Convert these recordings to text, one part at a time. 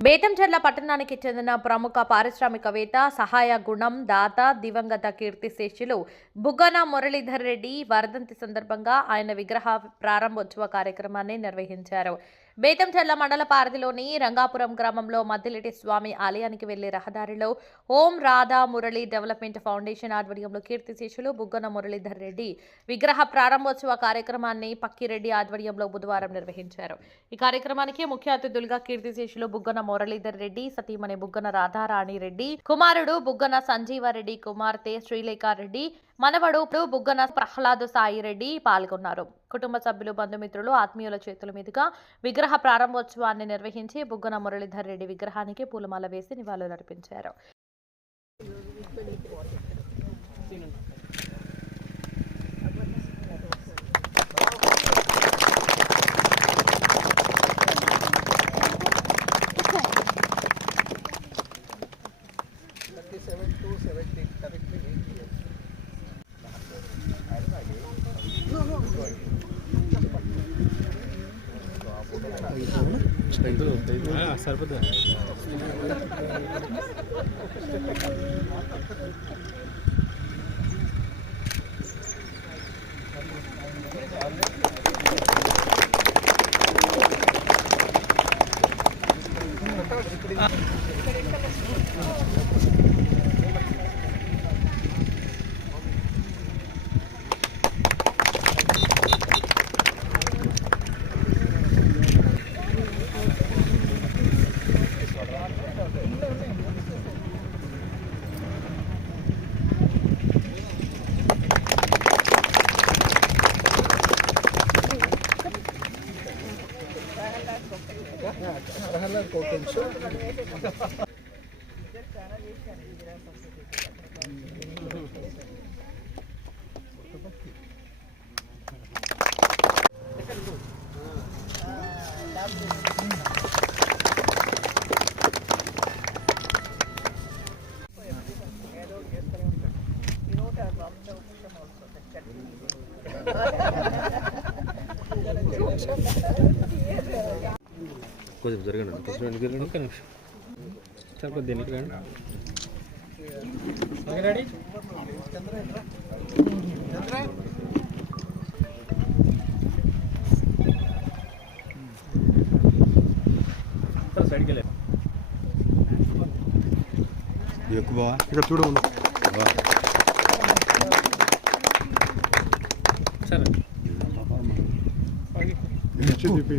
బేతంచెర్ల పట్టణానికి చెందిన ప్రముఖ పారిశ్రామికవేత్త సహాయ గుణం దాత దివంగత కీర్తి శేషులు బుగ్గన మురళీధర్ రెడ్డి వర్ధంతి సందర్భంగా ఆయన విగ్రహ ప్రారంభోత్సవ కార్యక్రమాన్ని నిర్వహించారు. బేతంచెర్ల మండల పారధిలోని రంగాపురం గ్రామంలో మద్దిలేటి స్వామి ఆలయానికి వెళ్ళే రహదారిలో ఓం రాధా మురళి డెవలప్మెంట్ ఫౌండేషన్ ఆధ్వర్యంలో కీర్తి శేషులు బుగ్గన మురళీధర్ రెడ్డి విగ్రహ ప్రారంభోత్సవ కార్యక్రమాన్ని పక్కిరెడ్డి ఆధ్వర్యంలో బుధవారం నిర్వహించారు. ఈ కార్యక్రమానికి ముఖ్య అతిథులుగా కీర్తిశేషులు బుగ్గన మురళీధర్ రెడ్డి సతీమణి బుగ్గన రాధారాణి రెడ్డి కుమారుడు బుగ్గన సంజీవారెడ్డి కుమార్తె శ్రీలేఖారెడ్డి మనవడు బుగ్గన ప్రహ్లాద్ సాయి రెడ్డి పాల్గొన్నారు. కుటుంబ సభ్యులు బంధుమిత్రులు ఆత్మీయుల చేతుల మీదుగా విగ్రహ ప్రారంభోత్సవాన్ని నిర్వహించి బుగ్గన మురళీధర్ రెడ్డి విగ్రహానికి పూలమాల వేసి నివాళులర్పించారు సరిపోతుంది. potential. కొంచెం జరగండి కొంచెం జరగండి ఒక్క నిమిషం. సరిపోద్ది ఎన్నికి రండి సార్ సైడ్కి వెళ్ళి. ఎక్కువ ఇక్కడ చూడు సార్. చెప్పి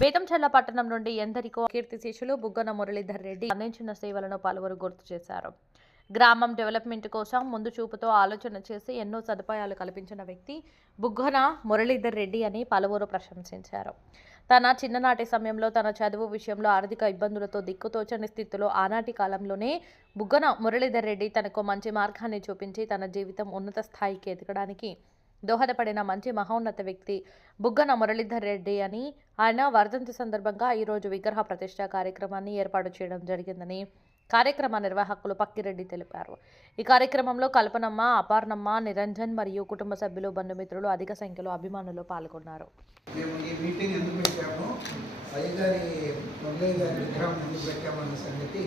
బేతంచెర్ల పట్టణం నుండి ఎందరికో కీర్తిశేషులు బుగ్గన మురళీధర్ రెడ్డి అందించిన సేవలను పలువురు గుర్తు చేశారు. గ్రామం డెవలప్మెంట్ కోసం ముందు చూపుతో ఆలోచన చేసి ఎన్నో సదుపాయాలు కల్పించిన వ్యక్తి బుగ్గన మురళీధర్ రెడ్డి అని పలువురు ప్రశంసించారు. తన చిన్ననాటి సమయంలో తన చదువు విషయంలో ఆర్థిక ఇబ్బందులతో దిక్కుతోచని స్థితిలో ఆనాటి కాలంలోనే బుగ్గన మురళీధర్ రెడ్డి తనకు మంచి మార్గాన్ని చూపించి తన జీవితం ఉన్నత స్థాయికి ఎదగడానికి దోహదపడిన మంచి మహోన్నత వ్యక్తి బుగ్గన మురళీధర్ రెడ్డి అని ఆయన వర్ధంతి సందర్భంగా ఈరోజు విగ్రహ ప్రతిష్ట కార్యక్రమాన్ని ఏర్పాటు చేయడం జరిగిందని కార్యక్రమ నిర్వాహకులు పక్కిరెడ్డి తెలిపారు. ఈ కార్యక్రమంలో కల్పనమ్మ అపార్ణమ్మ నిరంజన్ మరియు కుటుంబ సభ్యులు బంధుమిత్రులు అధిక సంఖ్యలో అభిమానులు పాల్గొన్నారు. సంగతి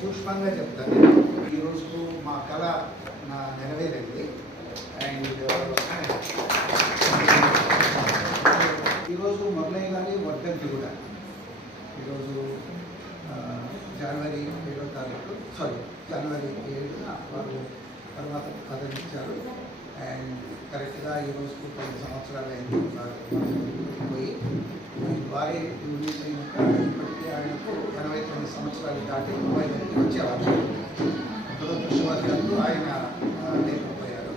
సూక్ష్మంగా చెప్తాను. ఈరోజు మా కళ నెరవేరే. కరెక్ట్గా ఈ రోజుకి కొన్ని సంవత్సరాలు అయింది. పోయి వారి ఇప్పటికీ ఆయనకు ఎనభై తొమ్మిది సంవత్సరాలు దాటి ముంబై దగ్గరికి వచ్చేవారు. దురదృష్టవశాత్తు ఆయన లేకపోయారు.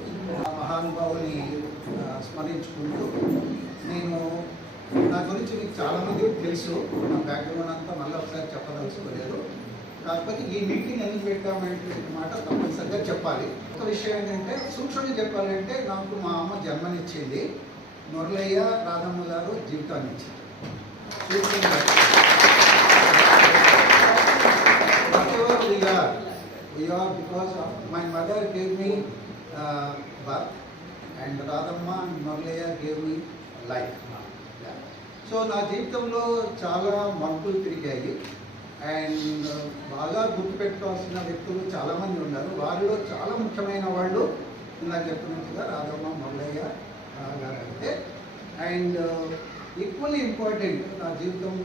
ఆ మహానుభావుని స్మరించుకుంటూ నేను నా గురించి మీకు చాలామందికి తెలుసు. నా బ్యాక్గ్రౌండ్ అంతా మళ్ళీ ఒకసారి చెప్పదలుచుకోలేదు. కాకపోతే ఈ మీటింగ్ ఎందుకు పెట్టామంటే మాట తప్పనిసరిగా చెప్పాలి. ఒక విషయం ఏంటంటే సూక్ష్మంగా చెప్పాలంటే నాకు మా అమ్మ జన్మనిచ్చింది మురళయ్య రాధమ్మ గారు జీవితాన్ని ఇచ్చింది సూక్ష్మంగా. Whatever we are, we are because of my and gave me uh, life so నా జీవితంలో చాలా మలుపులు తిరిగాయి. అండ్ uh, బాగా గుర్తుపెట్టుకోవాల్సిన వ్యక్తులు చాలామంది ఉన్నారు. వారిలో చాలా ముఖ్యమైన వాళ్ళు ఇందాక చెప్పినట్టుగా రాధమ్మ మల్లయ్య గారు అయితే. అండ్ ఈక్వల్లీ ఇంపార్టెంట్ నా జీవితం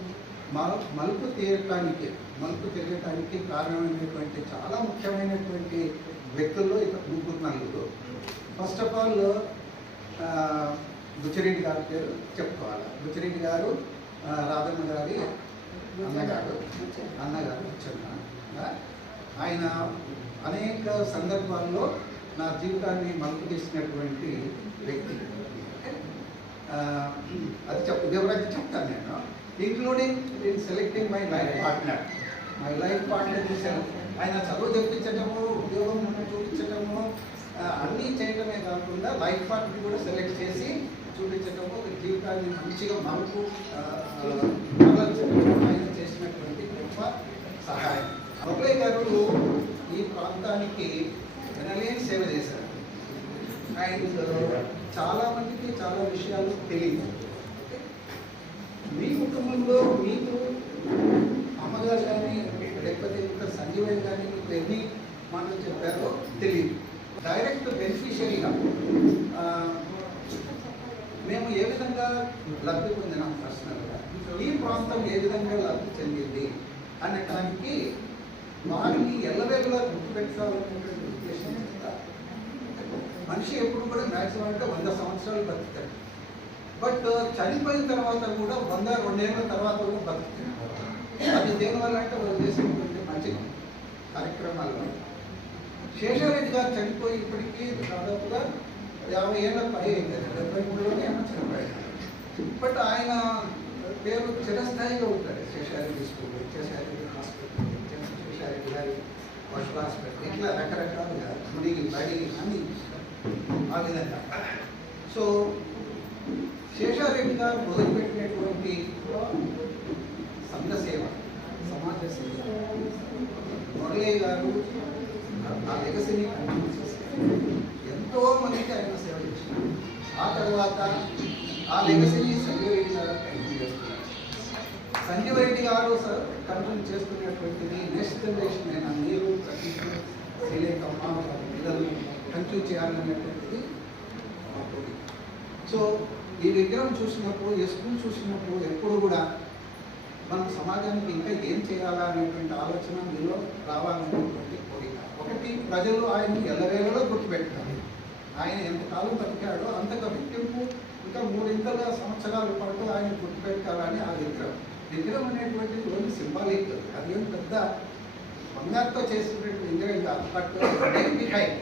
మలుపు తీరటానికి మలుపు తిరగటానికి కారణమైనటువంటి చాలా ముఖ్యమైనటువంటి వ్యక్తుల్లో ఇక ముగ్గురు నలుగురు. ఫస్ట్ ఆఫ్ ఆల్ బుచ్చిరెడ్డి గారి పేరు చెప్పుకోవాలి. బుచ్చిరెడ్డి గారు రాధమ్మ గారి అన్నగారు అన్నగారు బుచ్చన్న ఆయన అనేక సందర్భాల్లో నా జీవితాన్ని మలుపు చేసినటువంటి వ్యక్తి. అది చెప్పు దేవరాజ్ చెప్తాను నేను? Including in selecting my life partner my life partner చూశాను ఆయన చదువు చెప్పించటము ఉద్యోగం చూపించడము అన్నీ చేయడమే కాకుండా లైఫ్ పార్ట్నర్ కూడా సెలెక్ట్ చేసి చూపించటము జీవితాన్ని మంచిగా మనకు ఆయన చేసినటువంటి గొప్ప సహాయం. మొగలయ్య గారు ఈ ప్రాంతానికి వినలేని సేవ చేశారు. అండ్ చాలా మందికి చాలా విషయాలు తెలియదు. మీ కుటుంబంలో మీకు అమ్మగారు కానీ లేకపోతే ఇంకా సంజీవయ్య కానీ మీకు ఎన్ని మాటలు చెప్పారో తెలియదు. డైరెక్ట్ బెనిఫిషియరీగా మేము ఏ విధంగా లబ్ధి పొందినాం ప్రశ్నలుగా ఈ ప్రాంతం ఏ విధంగా లబ్ధి చెందింది? అనటానికి వారిని ఎల్లవేళలా గుర్తుపెట్టుకోవాలనేటువంటి ఉద్దేశం మనిషి ఎప్పుడు కూడా మ్యాక్సిమం అంటే వంద సంవత్సరాలు బతుకుతాడు. బట్ చనిపోయిన తర్వాత కూడా వంద రెండేళ్ళ తర్వాత కూడా బతుకుతాడు. అది దేనివల్ల అంటే వాళ్ళు చేసినటువంటి మంచి కార్యక్రమాల్లో శేషారెడ్డి గారు చనిపోయి ఇప్పటికీ దాదాపుగా యాభై ఏళ్ళ పై అయింది. డెబ్బై మూడులోనే ఏమో చనిపోయాడు. బట్ ఆయన పేరు చిరస్థాయిగా ఉంటాడు. శేషారెడ్డి స్కూల్ శేషారెడ్డి హాస్పిటల్ శేషారెడ్డి గారి పశువుల హాస్పిటల్ ఇట్లా రకరకాలుగా గుడి బడి అని ఆ విధంగా. సో శేషారెడ్డి గారు మొదలుపెట్టినటువంటి సంఘ సేవ సమాజ సేవ. మురళయ్య గారు ఆ లెగసీని కంటిన్యూ చేశారు. ఎంతో మందికి ఆయన సేవ చేశారు ఆ తర్వాత ఆ లెగసీని సంజీవ్ రెడ్డి గారు కంటిన్యూ చేస్తున్నారు. సంజీవ్ రెడ్డి గారు సార్ కంటిన్యూ చేస్తున్నటువంటిది నెక్స్ట్ జనరేషన్ అయినా మీరు సతీష్ శ్రీలేఖమ్మ పిల్లలు కంటిన్యూ చేయాలనేటువంటిది మా కోరిక. సో ఈ విగ్రహం చూసినప్పుడు ఈ స్కూల్ చూసినప్పుడు ఎప్పుడు కూడా మనం సమాజానికి ఇంకా ఏం చేయాలా అనేటువంటి ఆలోచన మీలో రావాలనేటువంటి కోరిక. ఒకటి ప్రజలు ఆయన ఎల్లవేళలో గుర్తుపెట్టాలి ఆయన ఎంతకాలం బతికాడో అంత గుర్తింపు ఇంకా మూడింతల సంవత్సరాల పాటు ఆయన గుర్తుపెట్టాలని ఆ విగ్రహం. విగ్రహం అనేటువంటిది ఓన్లీ సింబాలిక్. అది ఏం పెద్ద బంగారుతో చేసినటువంటి విగ్రహం కాదు. But behind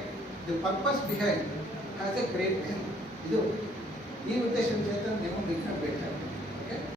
the purpose behind has a great ఇది ఈ ఉద్దేశం చేత మేము విగ్రహం పెట్టాము